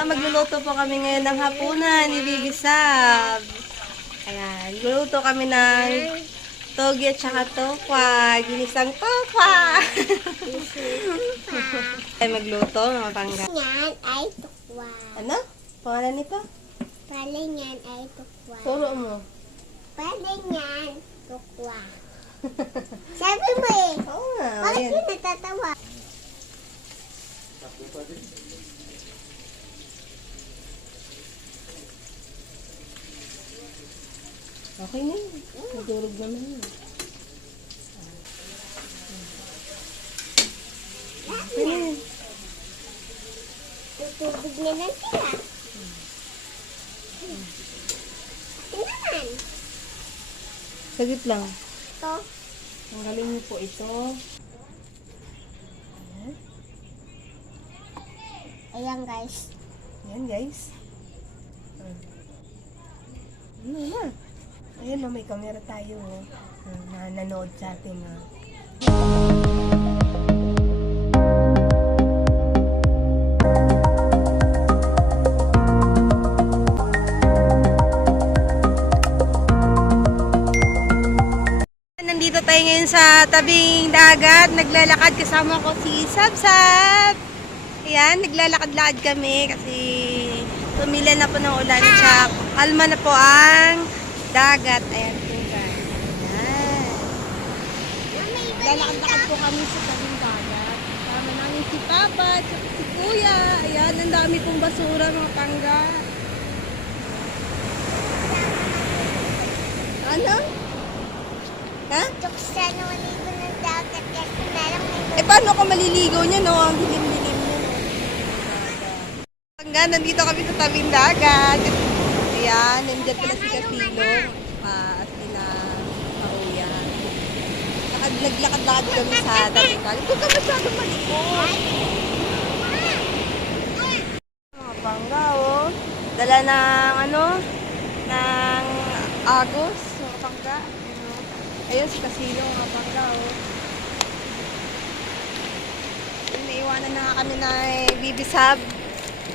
Magluluto po kami ngayon ng hapunan ni Bibi Sab. Ayan, luluto kami ng togi at saka tokwa. Ginisang tokwa. Ay, magluto, mga pangga. Yan ay tukwa. Ano? Pangalan nito? Palay niyan ay tukwa. Turo mo. Palay niyan, tukwa. Sabi mo eh. Oo nga, Bakit ayan. yung natatawa? Okay na yun. Nagurog naman yun. Okay na yun. Tutubig na lang sila. Tingnan. Sagit lang. Ito. Tanggalin niyo po ito. Ayan. Ayan guys. Ayan guys. Ano na? Ayun na, may camera tayo. Na nanood sa atin. Nandito tayo ngayon sa tabing dagat. Naglalakad kasama ko si Sab-Sab. Ayan, naglalakad-lakad kami kasi tumila na po ng ulan at siya. Kalma na po ang dagat. Ayan po guys. Ayan. Naglalakad-lakad po kami sa tabing dagat. Kasama namin si Papa at si Kuya. Ayan, ang dami pong basura mga pangga. Ano? Ha? Tuksa na maligo ng dagat kasi meron may Eh, paano ka maliligaw niya, no? Ang dilim-dilim niya, no? Hanggang nandito kami sa tabing dagat. Ayan, nandiyan pala si Kasilong. Sina Maruya. Naglakad-lakad kami sa tabing dagat. Huwag ka masyadong malikot. Mga pangga, oh. Dala ng, ng agos. Mga pangga. Ayun, si Kasilong, mga pangga, oh. Naiwanan na nga kami na Bibi Sab.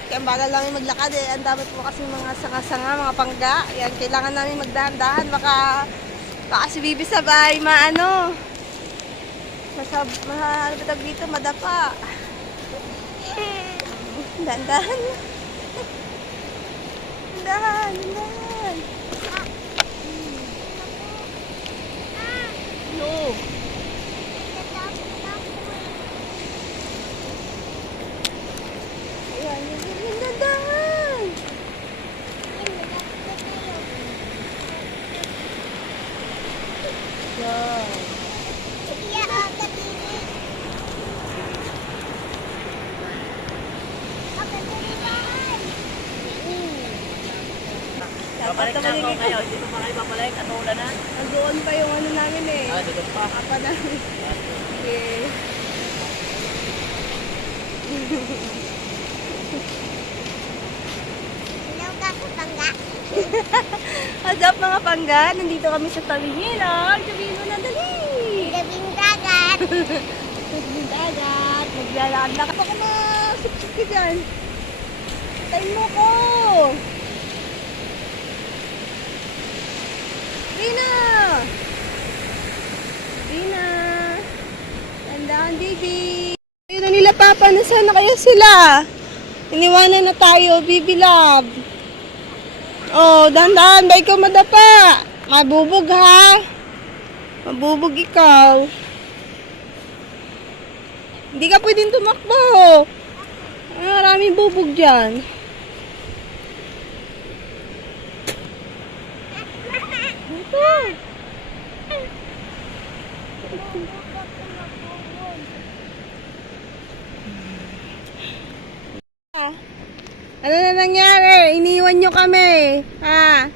Kaya ang bagal lang maglakad eh. Ang dami po kasi mga sanga-sanga, mga pangga. Yan, kailangan namin magdahan-dahan. Baka si Bibi Sab ay ano ba tawag dito, madapa. Dahan-dahan. Dahan-dahan. No. Ayan, yung dandahan. Yan. Babalik na ako kayo. Hindi pa kayo babalik. Ano ulan na? Nandoon pa yung ano namin eh. Dito pa. Papa namin. Okay. Hello ka sa pangga. What's up mga pangga? Nandito kami sa tabing ilog. Sabihin mo na dali. Labing dagat. Tabing dagat. Naglalakad. Baka masipsip ka dyan. Tayo mo ko. Rina! Rina! Tandaan, baby! Ayun na nila, Papa. Nasaan na kaya sila? Iniwanan na tayo, baby love. Oh, dahan-dahan. Ba ikaw madapa? Mabubog, ha? Mabubog ikaw. Hindi ka pwedeng tumakbo. Maraming bubog dyan. Ito. Ano na nangyari? Iniwan nyo kami. Ha?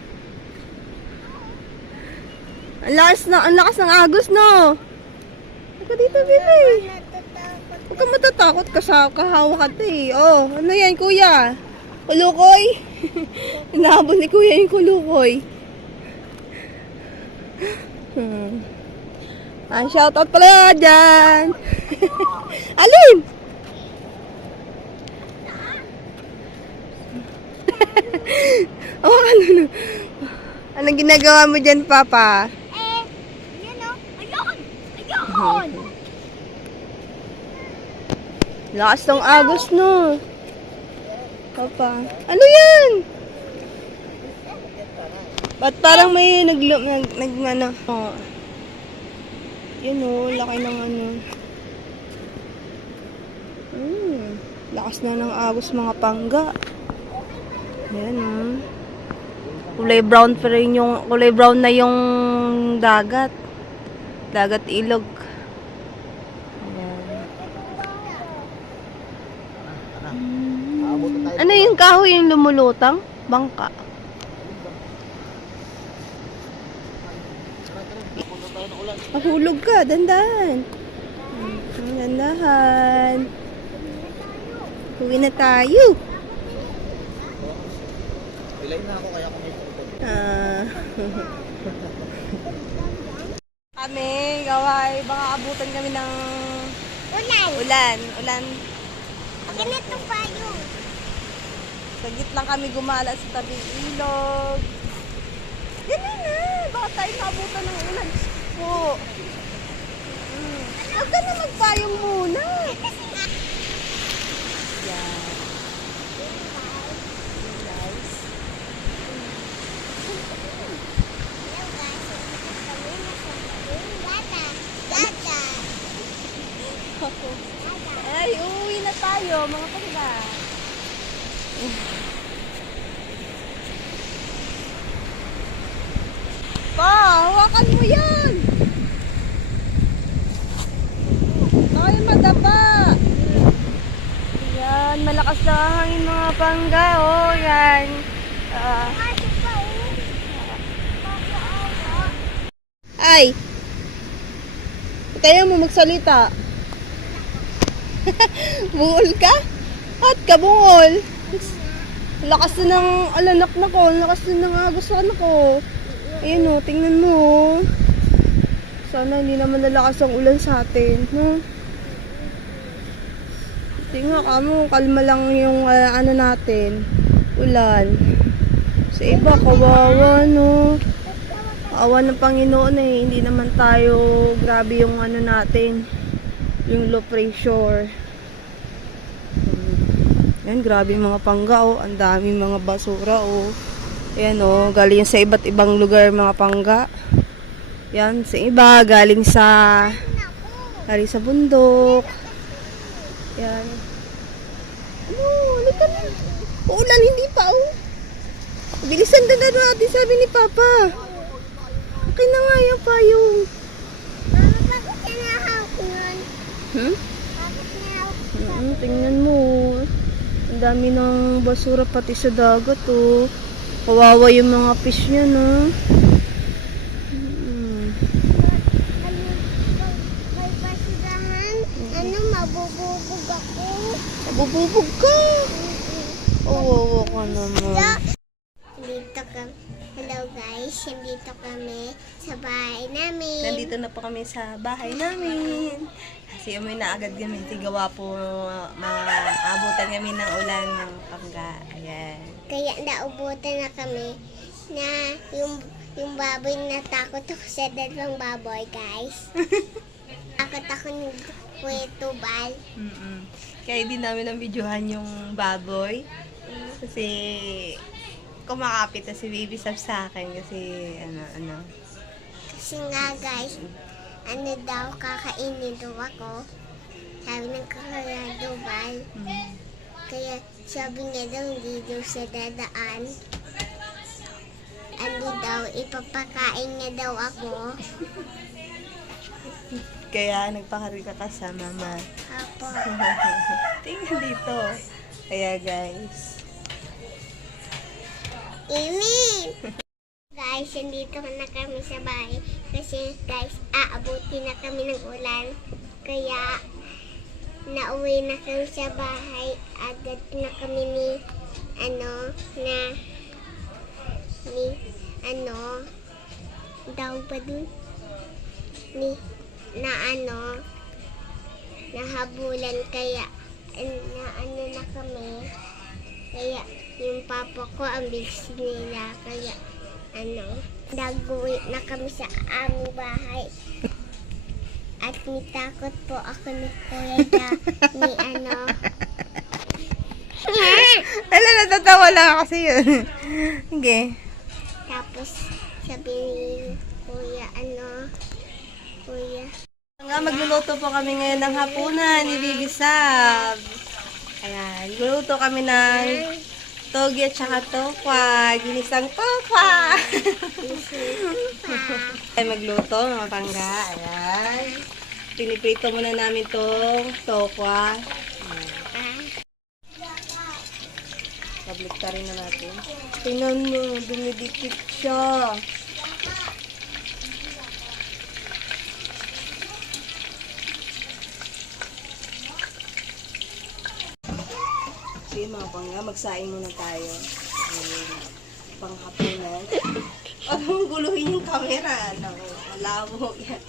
Ang lakas ng agos, no? Huwag dito, baby. Natatakot. Huwag ka matatakot kahawa ka eh. Oh, ano yan, kuya? Kulukoy? Inahabol ni kuya yung kulukoy. Shoutout pala dyan. Alin? Oh, ano? Anong ginagawa mo dyan, Papa? Yun o. Ayun! Ayun! Lakas ng agos, no? Papa. Ano yan? Ba't parang may ano? Oh. Yan o, laki ng ano. Lakas na ng agos mga pangga. Yan o. Kulay brown pa rin yung, kulay brown na yung dagat. Dagat ilog. Ano yung kahoy yung lumulutang? Bangka. Mahulog ka, dandahan. Dandahan. Uwi na tayo. Bilay na ako kaya kung may photo. Kami, gaway, baka abutan kami ng Ulan. ulan. Ganito pa yun. Saglit lang kami gumala sa tabing ilog. Ganun na, baka tayo maabutan ng ulan. Po. Huwag ka na magpayong muna. Yan. Guys. Gata. Ay, uuwi na tayo, mga pangga. Pa, hawakan mo yan. Ay, madapa. Yan, malakas na ang hangin mga pangga. Oh, yan. Ay. Kaya mo magsalita. Bungol ka? At ka bungol. Lakas na ng alanak na ko. Lakas na ng agos sa anak ko. Ayun o, tingnan mo. Sana hindi naman nalakas ang ulan sa atin. No? Tingnan ka mo, kalma lang yung ano natin. Ulan. Sa iba, kawawa no. Awa ng Panginoon eh. Hindi naman tayo grabe yung ano natin. Yung low pressure. Yan, grabe yung mga pangga oh. Ang daming mga basura oh. Ayan oh, galing sa iba't ibang lugar mga pangga. Yan, sa iba galing sa bundok. Yan. Ano, halika na. Uulan, hindi pa oh. Bilisan na natin, sabi ni Papa. Okay na nga yung payong. Mama, bakit tinahawak yun? Bakit tinahawak? Tingnan mo. Ang dami ng basura pati sa dagat oh. Kawawa yung mga fish niya no. May basudahan. Mabububog ako. Nabububog ka. Oo, ka naman. Hello guys, nandito kami sa bahay namin. Nandito na po kami sa bahay namin. Kasi umuwi na agad kami. Tigawa po maabutan kami ng ulan ng pangga. Ayan. Kaya naubutan na kami na yung baboy, natakot ako sa dalawang baboy guys. Takot ako ng kwetubal. Kaya hindi namin nabidyohan yung baboy. Kasi kumakapit na si Baby Sab sa akin kasi ano. Kasi nga guys, ano daw, kakainin daw ako. Sabi ng kakadubal. Kaya sabi niya daw, hindi daw siya dadaan. Ano daw, ipapakain niya daw ako. Kaya nagpakari ka sa mama. Apo. Tingnan dito. Kaya guys. Imi! Guys, nandito na kami sa bahay. Kasi guys, aabutin na kami ng ulan. Kaya, nauwi na kami sa bahay. Agad na kami ni daw ba dun? Nahabulan kaya, na kami. Kaya yung papa ko ang bilis nila. Kaya nag-uwi na kami sa aming bahay. At nitakot po ako ni Kuya ni Ala, natatawa lang kasi yun. Okay. Tapos sabi ni Kuya, Kuya. Nga, magluluto po kami ngayon ng hapunan ni Bibi Sab. Ayan, magluluto kami ng togi at saka tokwa. Ginisang tokwa. Ay, magluto, mga pangga. Ayan. Piniprito muna namin tong tokwa. Pabliktarin na natin. Tingnan mo, dumidikit siya. Sige mga pangga, magsaing muna tayo. Panghapunan. Huwag mong guluhin yung camera. Malabo yan.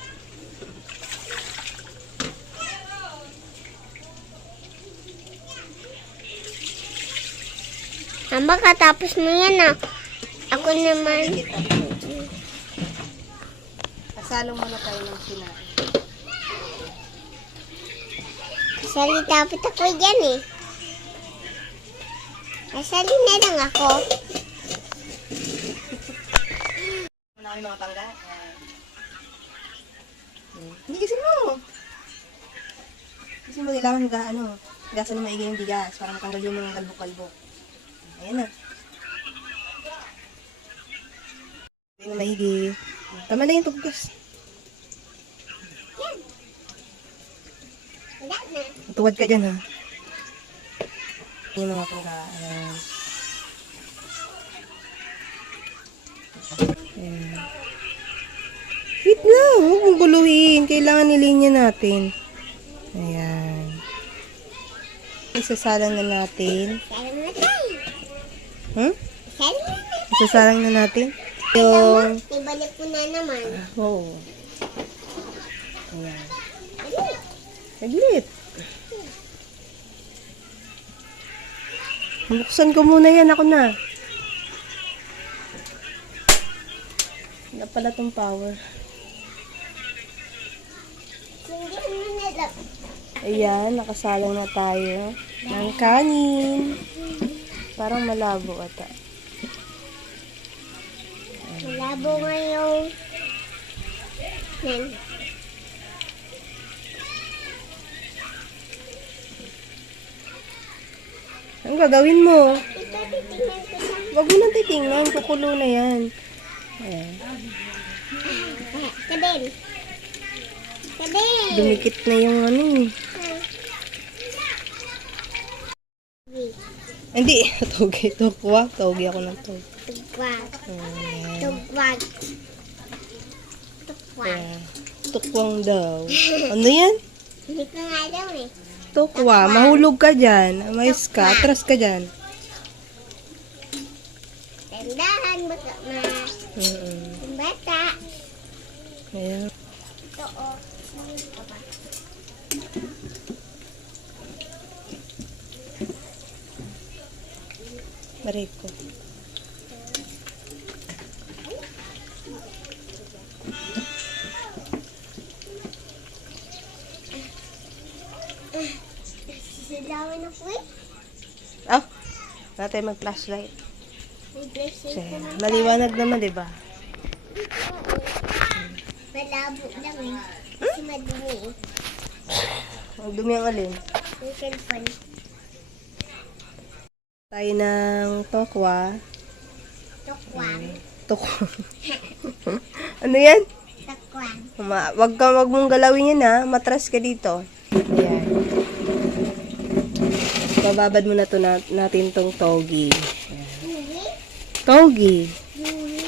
Amba, katapos mo yan Ako naman. Asalo muna tayo ng sinain. Sali dapat ako dyan Asali na lang ako. Muna kami mga pangga. Hindi kasi mo. Kasi mo kailangan gasan na maigi yung bigas para matanggal yung mga kalbok-kalbok. Ayan na. Hindi na maigi. Tama na yung tugas. Wala na. Tuwad ka dyan ha. Yung mga pangga. Ayan. Ayan. Wait lang. Huwag mong guluhin. Kailangan nilinya natin. Ayan. Isasalang na natin. Sali mo na tayo. Hmm? Sali mo na. Isasalang na natin. Yung... Ibalik ko na naman. Oo. Ayan. Dali. Saglit. Buksan ko muna yan. Ako na. Wala pala tong power. Sindihan mo na lang. Ayan, nakasalang na tayo ng kanin. Parang malabo ata. Malabo nga yung... Nan. Ang gagawin mo? Ito, titingnan ko lang. Wag mo nang titingnan. Kukulo na yan. Ayan. Kadin. Kadin. Dumikit na yung ano eh. Hindi. Togi. Tokwa. Togi ako ng togi. Tugwag. Ayan. Tugwag. Tugwag. Ayan. Tukwang daw. Ano yan? Hindi ko nga alam Tokwa. Mahulog ka dyan. Amayos ka. Atras ka dyan. Tandahan, baka yung bata. Ayan. Ito Aba. Mariko. Sisilawin ako Oh. Natin mag-flashlight. May blessing Kasi ko na. maliwanag naman, di ba? Malabo lang Kasi madumi Ang dumi ang alin. Yung cellphone. Tayo ng tokwa. Tukwang. Tokwa. Ano yan? Tukwang. Wag mong galawin yan ha. Matras ka dito. Ayan. Bababad muna to natin tong togi. Huli. Togi. Huli.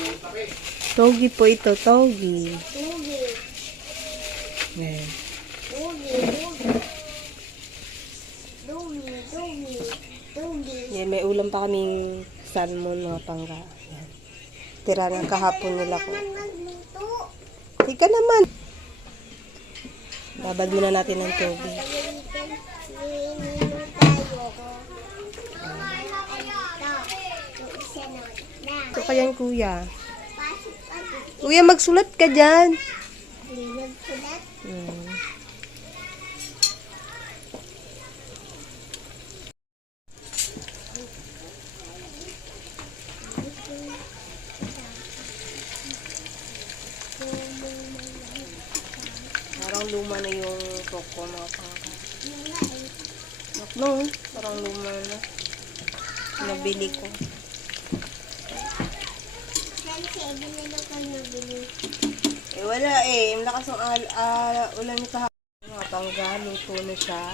Togi po ito. Togi. Huli. Ayan. Huli. Huli. Huli. Huli. Yan, may ulam pa kaming salmon mga pangga. Ayan. Tira ng kahapon nila ko. Magluto. Tika naman. Babad muna natin ng togi. Pagalitan. Nininom tayo. pa yan, kuya. Pasok pa dito. Kuya, magsulat ka dyan. Lilag sulat. Parang luma na yung toko mga pangkat. No, parang luma na. Nabili ko. Saan si Eden na lang kayo nabili? Eh, wala eh. Ang lakas ng ulan nito ha. Mga pangga, luto na siya.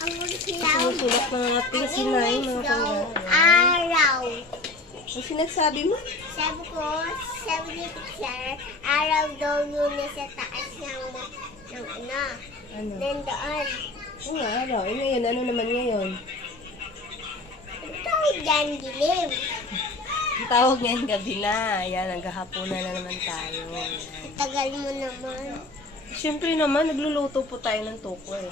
Ang silaw. Sinusulak ng ating sinay, mga pangga. Araw. Ang sinasabi mo? Sabi ko, sabi ni teacher, araw daw yun nasa taas ng ano, Ano? nandoon. Oo nga, araw. Eh, ngayon, ano naman ngayon? Ito, dyan dilim. Ang tawag ngayon gabi na. Ayan, naghahapunan na naman tayo. Ayan. Tagal mo naman. Siyempre naman, nagluluto po tayo ng toko eh.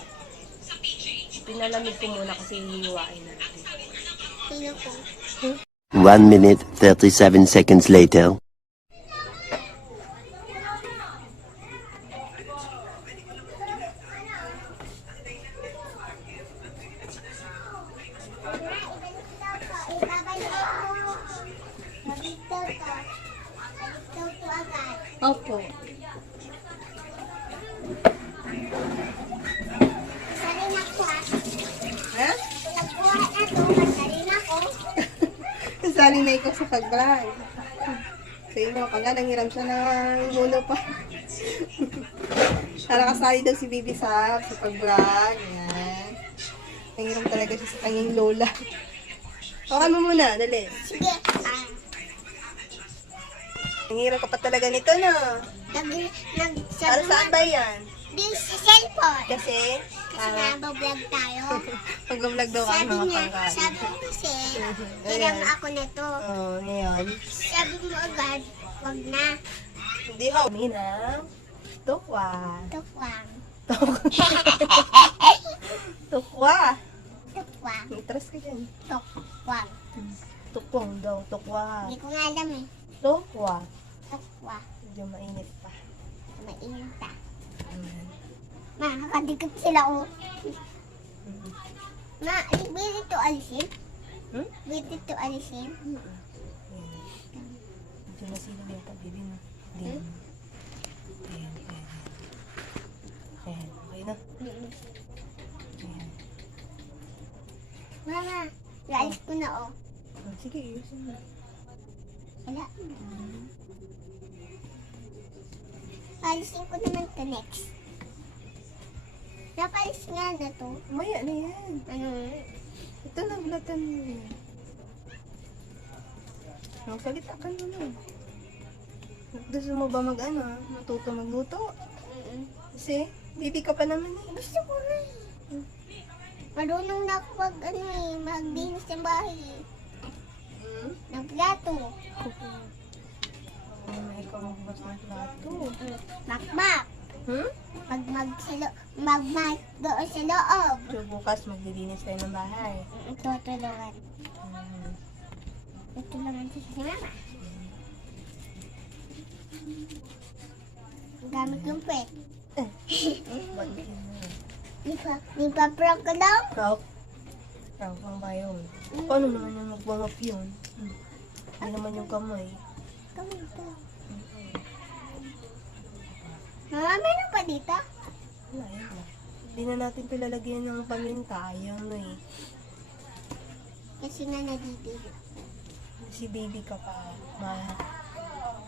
Pinalamig ko muna kasi hihiwain natin. Sino ko? 1 minute, 37 seconds later. Opo. Salin ako ha. Ha? Nagkuha na to, masalin ako. Kasali na ikaw sa pag-vlog. Sa iyo mga pala, nangiram siya ng mulo pa. Para kasali daw si Bibi Sab sa pag-vlog. Yan. Nangiram talaga siya sa kanyang lola. Hawakan mo muna, dali. Sige. Nangiram ka pa talaga nito, no? Para saan ba yan? Di sa cellphone. Kasi, Kasi nabag-vlog tayo. pag-vlog daw ka Sabi mga niya, pangkat. sabi ko kasi, hiram ako nito. Oh, ngayon. Sabi mo agad, wag na. Hindi ho. Minang. Tukwa. Tukwang. Tukwa. Tukwang. Matras ka dyan. Tukwang. Tukwang daw. Tukwa. Hindi ko nga alam eh. Tukwa. Tukwa. Medyo mainit pa. Mainit ah. Ayan. Ma, nakadikit sila oh. Ma, bilit to alisin? Hmm? Bilit to alisin? Medyo nasilip yung pag-ibig na. Ayan. Ayan. Ayan. Okay na. Ayan. Mama, naalis ko na oh. Sige, ayusin mo. Wala. Alisin ko naman to next. Napalis nga na to. Maya na yan. Ano? Ito na, bulatan mo yan. Magsalita ka na lang. Gusto mo ba matuto magluto? Kasi, baby ka pa naman eh. Gusto ko na eh. Marunong na ako magdinis ng bahay eh. Ng plato. Ikaw magbukas ng plato. Makmak. Hmm? Magmak doon sa loob. So, bukas maglilinis tayo ng bahay. Tutulungan. Tutulungan si mama. Ang gamit yung pwet. Di pa prank ka daw? Proud. Proud ang ba yun? Paano naman yung magbangap yun? Hindi naman yung kamay. Kamay to. Mama, meron pa dito? Wala, yun na. Hindi na natin pilalagyan ng paminta. Ayaw na eh. Kasi nga nadidil. Si baby ka pa.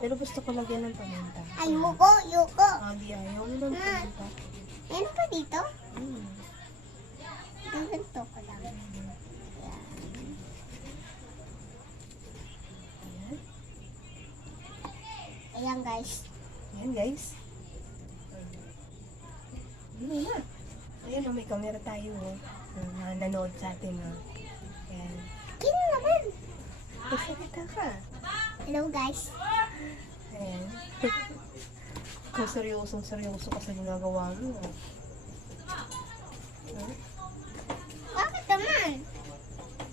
Pero gusto ko lagyan ng paminta. Ayoko, ayoko. Di ayaw mo ng paminta. Meron pa dito? Hmm. Ganito ko lang. Ayan guys. Ayan guys. Hindi na. Ayan may camera tayo. Nanood sa atin. Ayan. Kino naman? Pasalita ka. Hello guys. Ayan. Kung seryoso ka sa ginagawa mo. Bakit naman?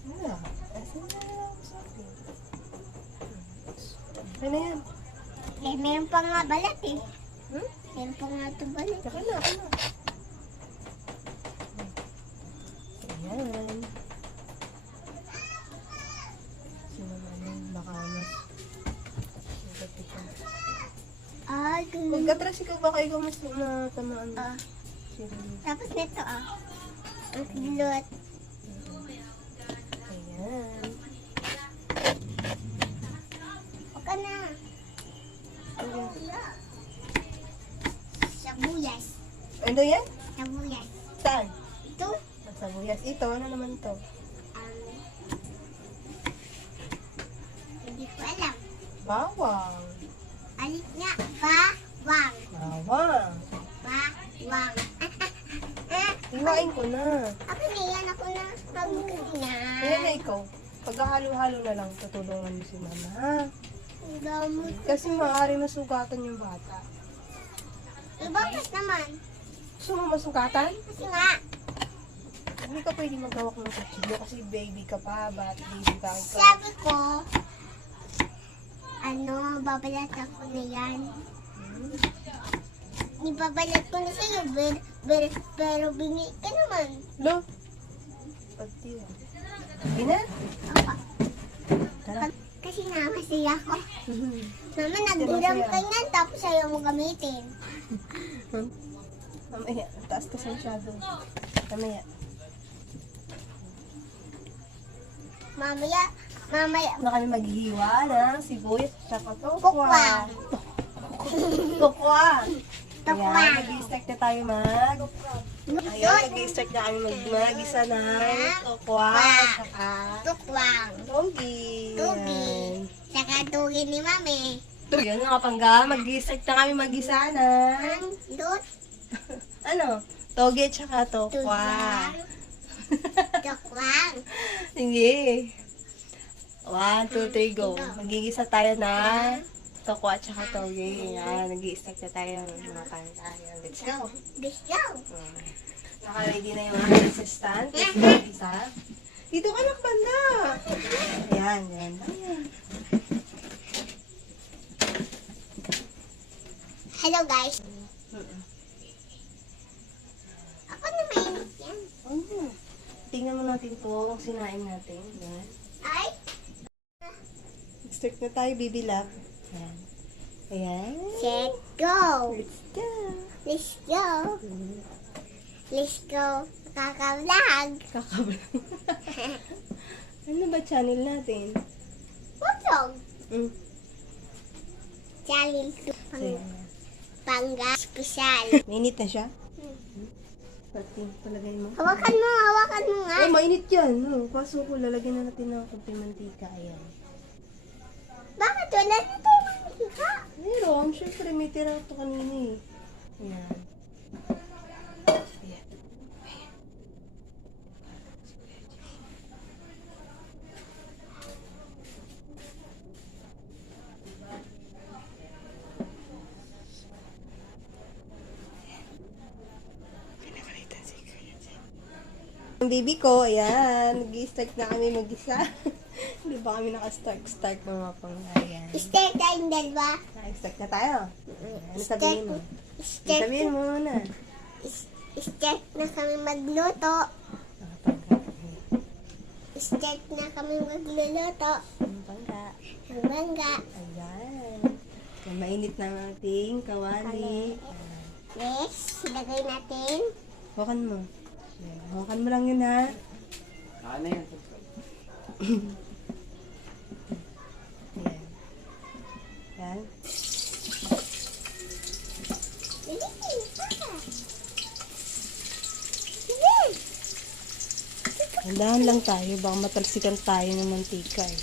Wala. Asan na ako sa akin? Okay na yan. Eh, meron pa nga balat eh. Hmm? Meron pa nga ito balat. Okay na. Ayan. Sino naman baka mas Ah, ganun. magkatras ikaw baka ikaw mas natamaan mo. Ah. Sino? Tapos nito ah. Ang kilot. Ayan. Okay na. Sabuyas. Ano yan? Sabuyas. Saan? Ito. Masabuyas. Ito, ano naman to? Hindi ko alam. Bawang. Alit nga. Bawang. Bawang. Bawang. Iwain ko na. Ako na yan. Ako na. Mag na. Ayan na ikaw. Pagkahalo-halo na lang, tutulungan mo si mama, ha? Ang gamot. Kasi maaari masugatan yung bata. Eh, bakit naman? Gusto mo masugatan? Kasi nga. Hindi ka pwede maghawak ng kutsilyo kasi baby ka pa, baby ka ikaw. Sabi ko, babalat ako na yan. Ibabalat ko na sa'yo, pero bingi ka naman. Lo? Pagti yan. Hindi na? Opa. Tara. Kasi namasaya ako. Mama, nagduram ka niyan, tapos ayaw mo gamitin. Mamaya, taas ka sa masyado. Mamaya. Mamaya, Na kami maghihiwa ng sibuyas at saka Tukwang. Tukwang. Tukwang. Ayan, mag-i-start na tayo Ayan, mag-i-start na kami mag-isa ng tukwang at saka tukwang. togi. Tugi. Ayan. Saka tugi ni Mami. Ayan mga pangga, mag-i-start na kami mag-isa ng Ang lut, ano? Togi at saka tukwang. tukwang. Tukwang. Sige. 1, 2, 3, go. Magigisa tayo na tokwa at saka togi. Ayan, nag-i-stack na tayo ng mga kanta. Ayan, let's go. Gusto. Naka-ready na yung mga assistant. Let's go, isa. Dito ka lang banda. Ayan, ayan. Ayan. Hello guys. Ako na mainit yan. Ano? Tingnan mo natin po kung sinain natin. Ayan. Ay, Start na tayo, baby love. Ayan. Ayan. set, go. Let's go. Let's go. Let's go. Kaka-vlog. Kakabla. Ano ba channel natin? Vlog. Mm. Channel 2. Sige. Pangga special. Mainit na siya? Pati, palagay mo. Hawakan mo nga. Oh, mainit yan. No? Kaso ko, lalagyan na natin ng kunting mantika. Ayan. Bakit wala na tayo mantika? Meron. Siyempre, may tira ito kanina eh. Ayan. Ayan. Ang baby ko, ayan. Nag-i-start na kami mag-isa. Hindi ba kami naka-start mga panglayan? Start tayong dalawa. Naka-start na tayo. Ano sabihin mo? Ano Start, sabihin mo muna? start na kami magluto. Start na kami magluluto. Ang pangga. Ang bangga. Ayan. So, mainit na ang ating kawali. Next, ilagay natin. Hawakan mo. Ayan. Hawakan mo lang yun ha. Ano yan? Ayan. Ayan. Sige. Handahan lang tayo. Baka matalsikan tayo ng mantika eh.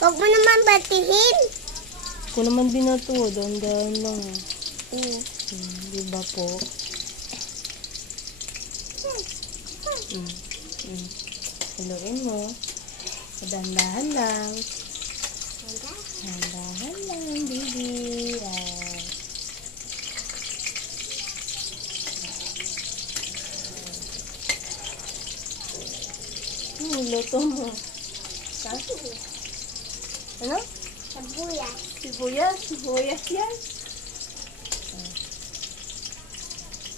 Huwag mo naman batihin. Kung naman binato, dahan-dahan lang. Di ba po? Haluin mo. Dahan-dahan lang. Dahan lang, baby. Luto mo. Kaso. Ano? Sabuyas. Sibuyas. Sibuyas yan.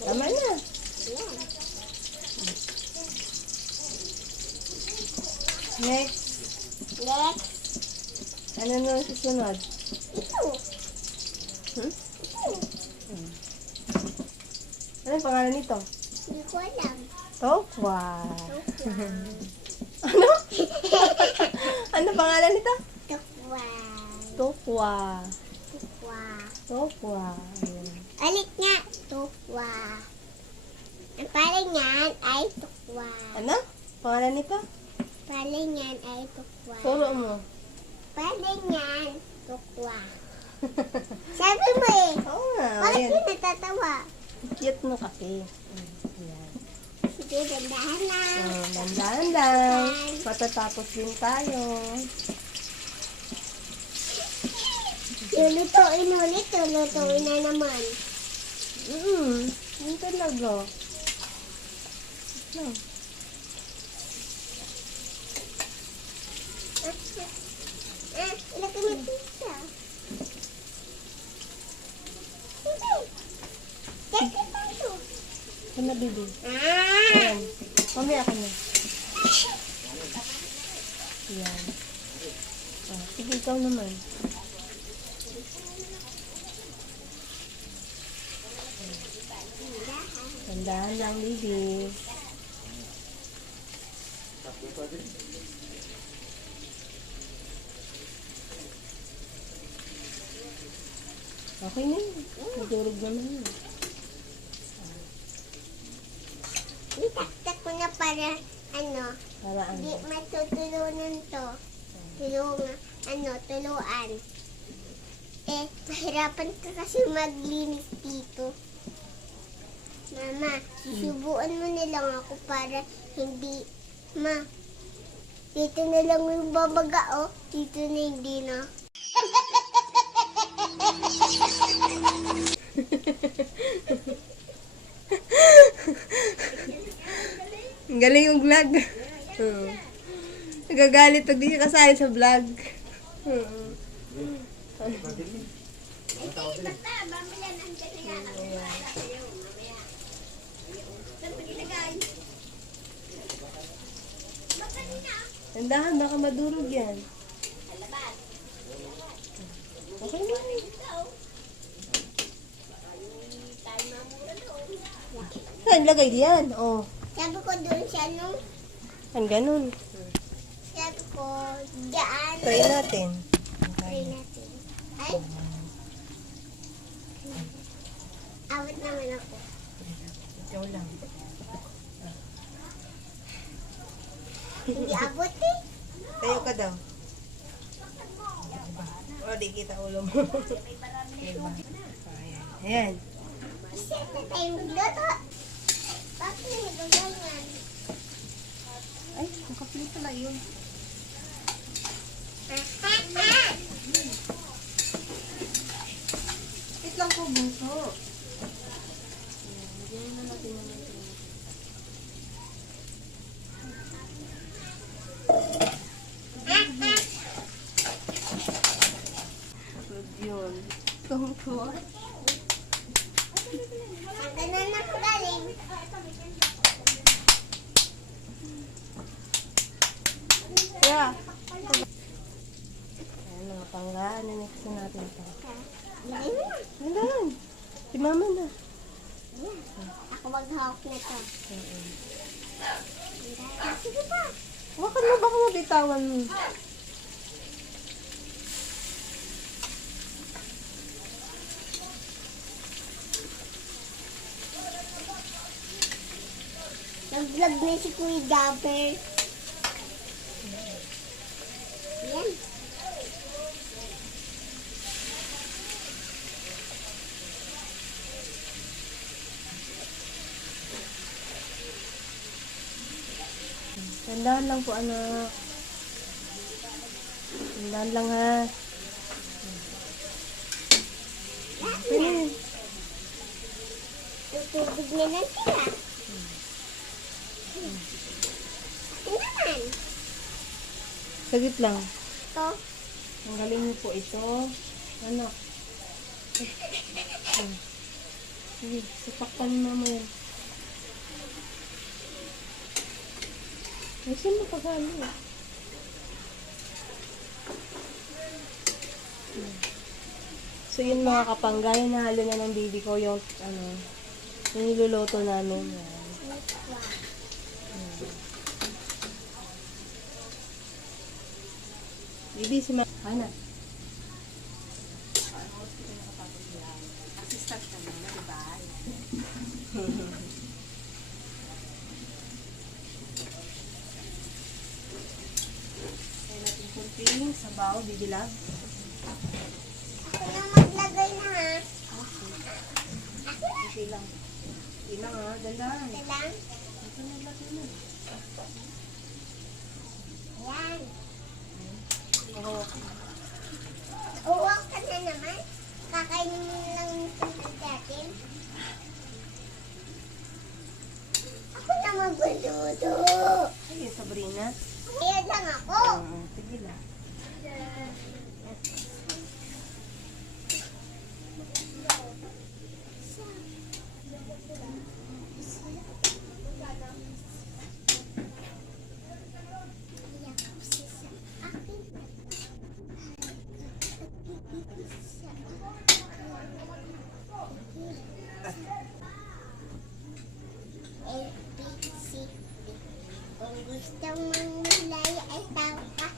Tama na. Yan. Next. Next. Ano na susunod? Ito. Hmm? Ito. Ano ang pangalan nito? Hindi ko alam. Tokwa. Tukwa. Ano? Ano pangalan nito? Tukwa. Tokwa. Tukwa. Tokwa. Ayan. Alit nga. Tukwa. Ang pala niyan ay tukwa. Ano? Pangalan nito? Pala niyan ay tukwa. Turo mo. Pala niyan tukwa. Sabi mo eh. Oo nga. Bakit Ayan. ka natatawa? Cute mo kasi. Ayan. Sige, dandahan lang. Dandahan lang. Matatapos din tayo. Lulutuin ulit. Lulutuin na naman. Yun talaga. No. Ilagay mo pizza. Sige. Sige tayo. Ano, baby? Ah! Ayan. Mamaya ka na. Ayan. Sige, ikaw naman. Tandaan lang, baby. Okay na yun. Nadurog naman yun. Itaktak ko na para Para di ano? matutulunan to. Tuluan. Eh, mahirapan ka kasi maglinis dito. Mama, susubuan mo na lang ako para hindi, dito na lang yung babaga, oh. Dito na hindi na. Ang galing yung vlog. Nagagalit pag di ka kasali sa vlog. Tandahan, baka madurog yan. Okay na. Saan lagay diyan? Oh. Sabi ko doon siya nung, Ang ganun. sabi ko, dyan. Try natin. Try natin. Ay. Awit naman ako. Ikaw lang. Hindi abot eh. Tayo ka daw. O, di kita ulo mo. Diba? Ayan. Ayan. Kasi na tayo magluto. Bakit na nagaganyan? Ay, nakapili pala yun. Wait lang po, bunso. Ayan, lagyan na natin yung natin. Good yun. Tungko. Ang ganun na ko galing. Yeah. Ayan, mga panggaan. Next na natin ito. Galing na. Ayan. Si mama na. Ako maghawak na to. Sige pa. Bakit mo baka mabitawan mo? Nag-vlog na si Kuya Gabber. Yan. Tandaan lang po, anak. Tandaan lang ha. Ayun. Tutubig na lang sila. Ito naman. Sagit lang. Ito. Tanggalin niyo po ito. Ano? Sige, sapaktan mo mo yan. Ayusin mo pagano. So yun mga kapanggay, nahalo na ng baby ko yung yung niluluto namin. Yan. Baby, si Hana. Assistant ka na, diba? Kaya natin kunting sabaw, baby love. Ako na maglagay na ha. Okay lang. Ilang ha, dandan. Ito lang. Ito na lagay na. Ayan. Oo. Uwak ka na naman. Kakainin mo lang yung tubig natin. Ako na magluluto. Sige, Sabrina. Ayan lang ako. Sige lang. Kung gusto mong malaya ay tawa ka.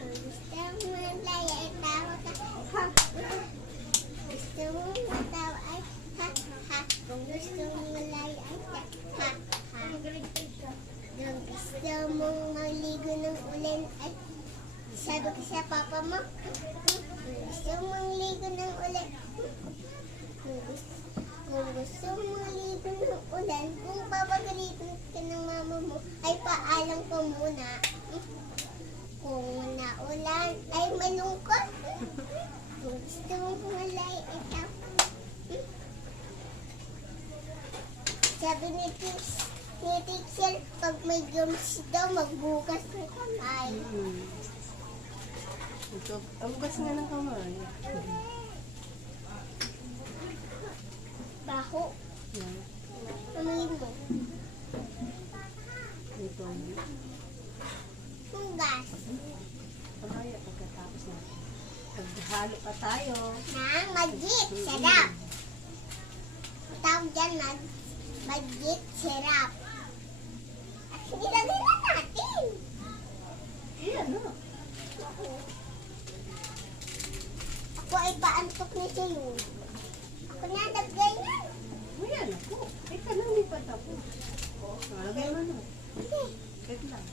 Kung gusto mong malaya ay tawa ka. Ha. Gusto mong matawa ay ha ha. Kung gusto mong malaya ay ha ha. Kung gusto mong maligo ng ulan ay sabi ko sa papa mo. Kung gusto mong ligo ng ulan. Kung gusto mong maligo ng ulan, kung papagalitan ka ng mama mo, ay paalam ko muna. Kung naulan, ay malungkot. Kung gusto mong malay, ay tapos. Sabi ni teacher, pag may gums daw, magbukas ng kamay. Ito, abugas nga ng kamay. Baho. Yan. Amoyin mo. Ito. Hugas. Kamaya pagkatapos na. Paghalo pa tayo. Na magic sarap. Tawag dyan magic sarap. At nilagay na natin. Ayan na. Ako ay paantok na sa'yo. Ako na naglagay na. Ayan ako. Ika lang, hindi pa tapos. Lagay mo na. Wait lang.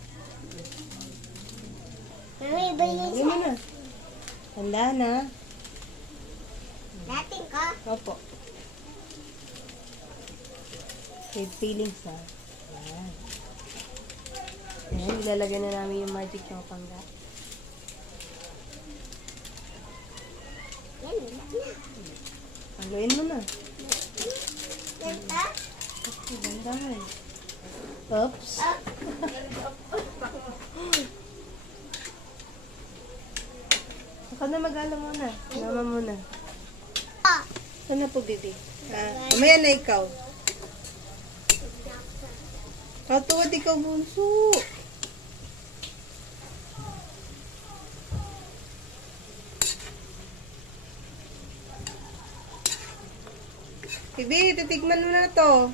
May iba yun Lagay mo na. Handa na. natin ka. Opo. Save feelings ha. Ayan. Ayan, ilalagay na namin yung magic ng pangga. Yan, yan na. Haluin mo na. Ganda. Okay, dandahan. Oops. Ako na mag-ano muna. Mama muna. Ah. Saan na po, bibi? Mamaya na ikaw. Katuwad ikaw, bunso. Bibi, titigman mo na to.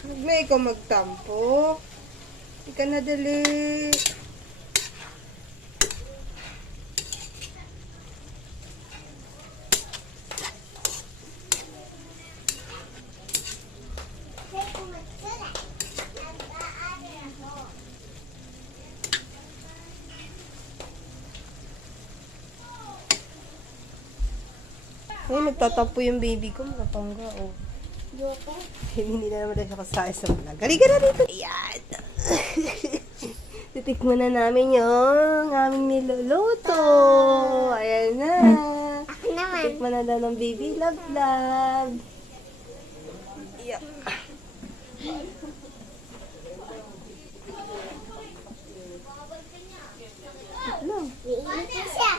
Huwag na ikaw magtampo. Ika na dali. Ay, nagtatapo yung baby ko. Nakapangga, oh. Hindi na naman siya kasaya sa vlog. Halika na dito. Ayan. Titikman na namin yung aming niluluto. Ayan na. Ako naman. Tikman na daw ng baby love love. Yeah. Ano? Iinit na siya.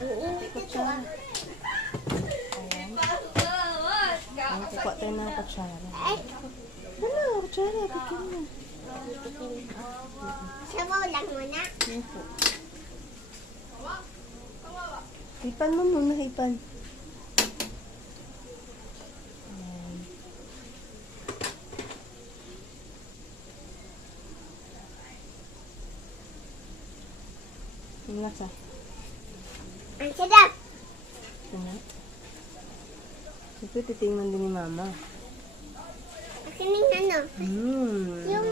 Iinit na siya. Ang kukuha tayo ng kutsara. Ay, Ano? Kutsara, tikin mo. sabaw lang muna. Yan po. Hipan mo muna, hipan. Ayan. Ang lasa. Ang sarap. Ano? Siyempre, titingnan din ni Mama. Akin yung ano.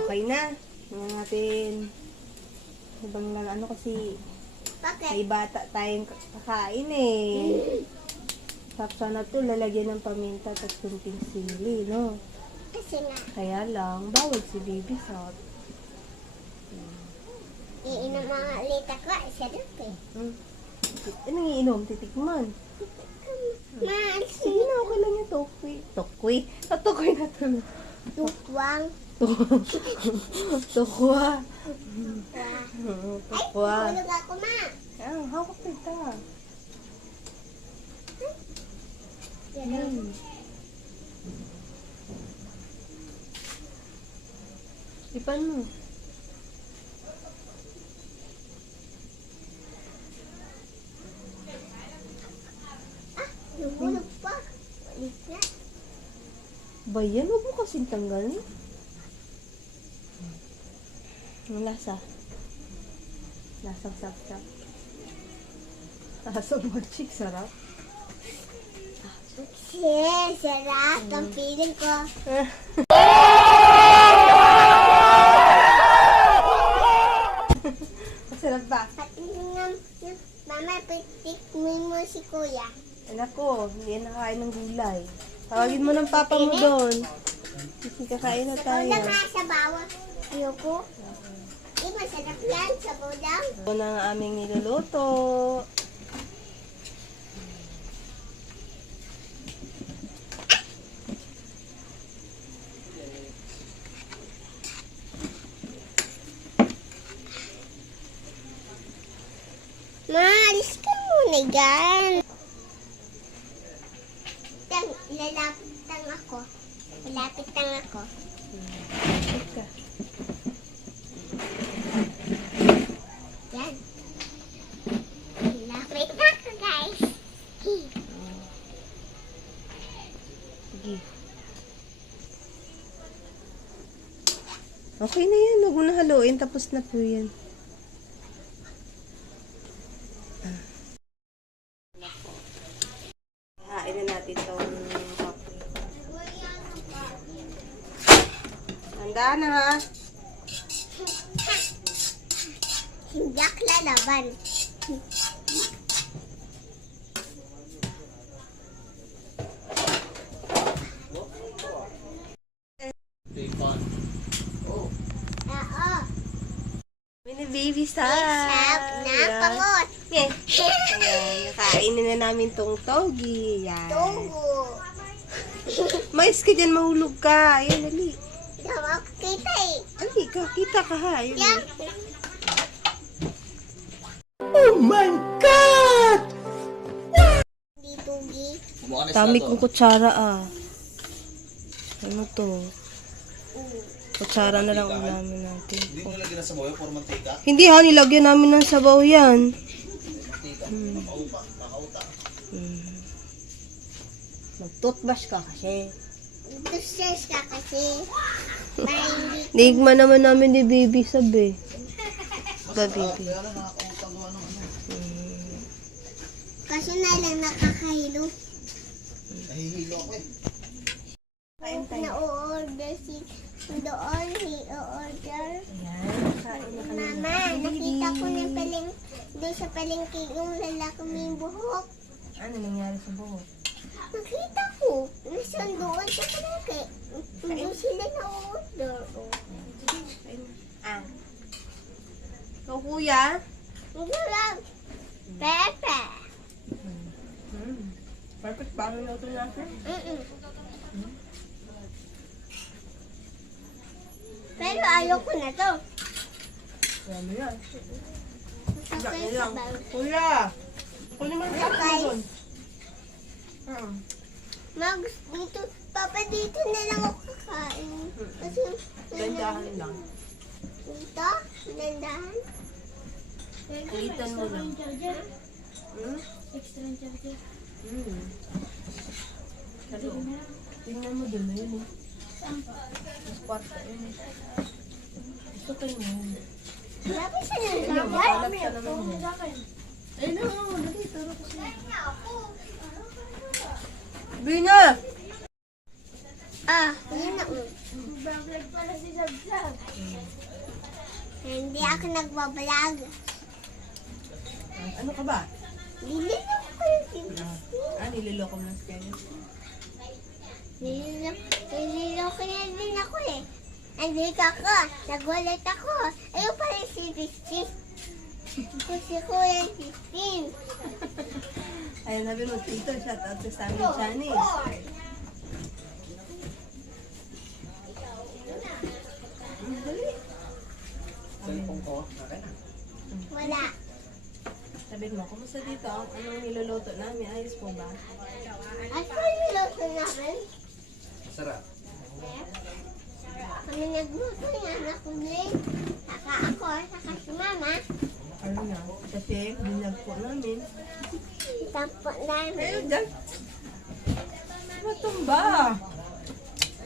Okay na. Tingnan natin. Ibang lang, ano kasi, Bakit? may bata tayong kakain eh. Tapos sana to, lalagyan ng paminta at kunting sili, no? Kasi nga, Kaya lang, bawal si Baby Salt. iinom mga ulit ako. Sarap eh. Anong iinom? Titikman. Maalis Sige na, okay lang yung tokwi. Tokwi? Tokwi na to. tukwang. Tokwa. Ay, Tokwa. tulog ako, ma. Ah, hawak kita. Ganun. Ipan mo. Nahulog pa. Ulit na. Ba yan? Huwag mo kasing tanggalin. Ang lasa. Lasang sap-sap. Lasang mag-chick, sarap. Sarap. Ang feeling ko. Masarap ba? Pati nga, mama, pitikmin mo si kuya. Anak ko, hindi yan nakain ng gulay. Tawagin mo ng papa mo doon. Kasi kakain na Sabaw tayo. lang ha, sabaw. Ayoko. Eh, masarap yan. Sabaw lang. Ito na ang aming niluluto. Ma, alis ka muna dyan. Lalapit lang ako. Lalapit lang ako. Teka. Yan. Lalapit na ako, guys. Sige. Okay na yan. Huwag mo na haluin. Tapos na po yan. Hain na natin itong kape. Handa na ha. Hindi ako lalaban. Oo. Mini baby sa. Sarap na pangot. Yeah. Ayan, nakain na namin tong togi. Yan. Tungo. Mais ka dyan, mahulog ka. Ayan, dali. Hindi ako kita eh. Dali ka, kita ka ha. Ayan. Yan. Hindi tugi. Dami kong kutsara ah. Ano to? Kutsara na lang ulamin natin. Hindi mo lagyan ng sabaw for mantika. Hindi ha, nilagyan namin ng sabaw yan. Mag-toothbrush ka kasi. Stress ka kasi. Para hindi. Nigma naman namin ni baby sabi. Ba baby? Kaya lang nakakautang gawa ng ano. Kaso na lang nakakahilo. Nahihilo ako eh. Na-order si doon, i-order. Ayan, kain na kami. Mama, nakita ko na paling, doon sa palengke yung lalaki may buhok. Ano nangyari sa buhok? Nakita ko, nasa doon sa palengke. Doon sila na-order. Oh. Ah, Ikaw, kuya? Ito lang. Pepe. Perfect ba ang luto natin? Pero ayoko na to. Marami yan. Sasakay Yan sa lang. bag. Kuya! Kunin mo ang sapo Guys. doon. Mag, dito, Papa, dito na lang ako kakain. Kasi, Gandahan lang. dito, nandahan. Alitan mo lang. Kalo. Tingnan mo doon. Ayun eh. Mas kwarta yun eh. Gusto kayo mo. Lapis na lang Ayun, sa makalat ka naman yun. Ayun na, dali. Turo ko sa'yo. Bina! Yun na. Hindi ako nagbablog. Ano ka ba? Nililok ko yung tips. Nililoko mo na si Kaya. Nililoko na din ako eh. Andito ako, nagulat ako. Ayun pala si Christine. Kasi ko yung 15. Ayun, sabi mo, tito, shout out to Sammy Chani. Dali. Cellphone ko. Okay. Wala. Sabi mo, kumusta dito? Anong niluluto namin? Ayos po ba? At kung niluto namin, Sarap. kami nagluto yung anak ko Glenn. Saka ako, saka si Mama. Ano na? Kasi binag po namin. Tampo namin. Ayun, dyan. Matumba.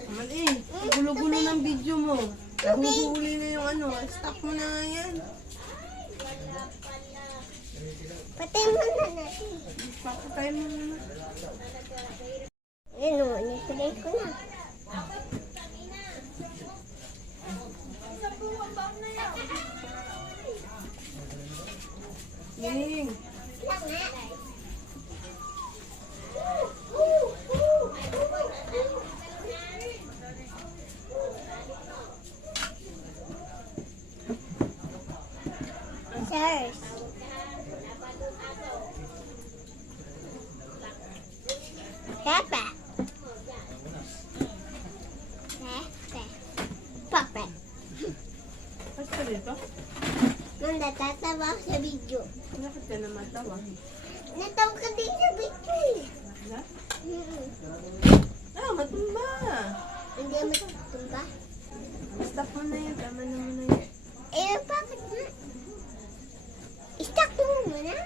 Naman eh, gulo-gulo ng video mo. Nahuhuli na yung ano, stop mo na nga yan. Patay mo na natin. Pakatay mo na. Yun o, nitry ko na. Ning, Lang nga. Sirs. Pepe. Pepe. Pepe. ba't ka dito? Nung natatawa ako sa video. Bakit ka naman tawa? Natawa ka din sa video eh. Ha? Mm-mm. Matumba. Hindi mo tumba. Stop mo na yun, tama na muna yun. Eh, bakit nga? Istak mo muna.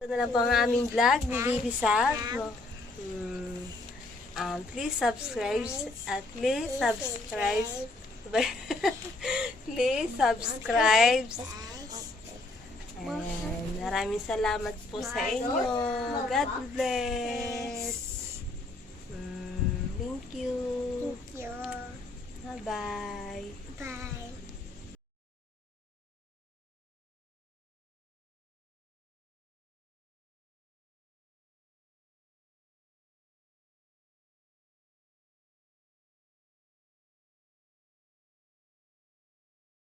Ito na lang po ang aming vlog ni Baby Sab. Please subscribe please subscribe. And maraming salamat po sa inyo. God bless. Thank you. Thank you. Bye-bye. Bye.